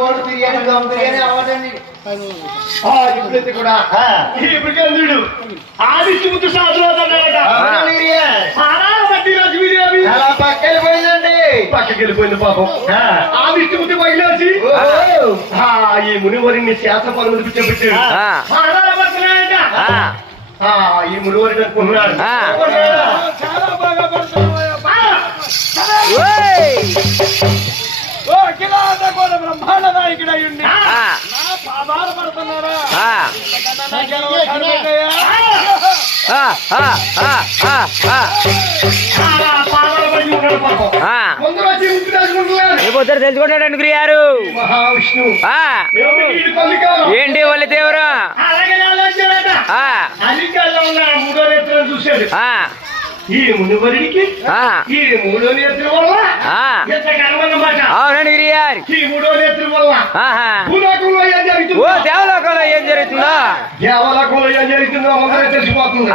ఓడి బిర్యానీ దమ్ బిర్యానీ అవ్వదండి ఇప్పుడు కూడా ఇప్పుడు ఆదిత్యముద్దు అలా పక్కెళ్ళిపోయిందండి పక్కకి వెళ్ళిపోయింది పాపం ఆదిత్యముద్దు బయలుదేసి ఈ మునివరిని శాసన పనులు కూర్చోబెట్టాడు ఈ మునివరిని అనుకుంటున్నాడు చాలా బాగా బ్రహ్మాండ నాయకుడు అయ్యండి బాధపడుతున్నారా పొద్దురు తెలుసుకుంటాడండి గురిగారు మహావిష్ణు ఏంటి వాళ్ళ దేవరు అధికారంలో ఉన్న మూడో నేత్రం చూశాడు ఈ మునివరికి ఈ మూడో నేత్రం వల్ల అన్నమాట అవునండి గురిగారు ఈ మూడో నేత్రం వల్ల భూలోకంలో ఏం జరుగుతుందో దేవలోకంలో ఏం జరుగుతుందో దేవలోకంలో ఏం జరుగుతుందో అందరూ తెలిసిపోతుంది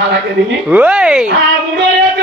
అలాగే ఓయ్ ఆ మూడో నేత్రం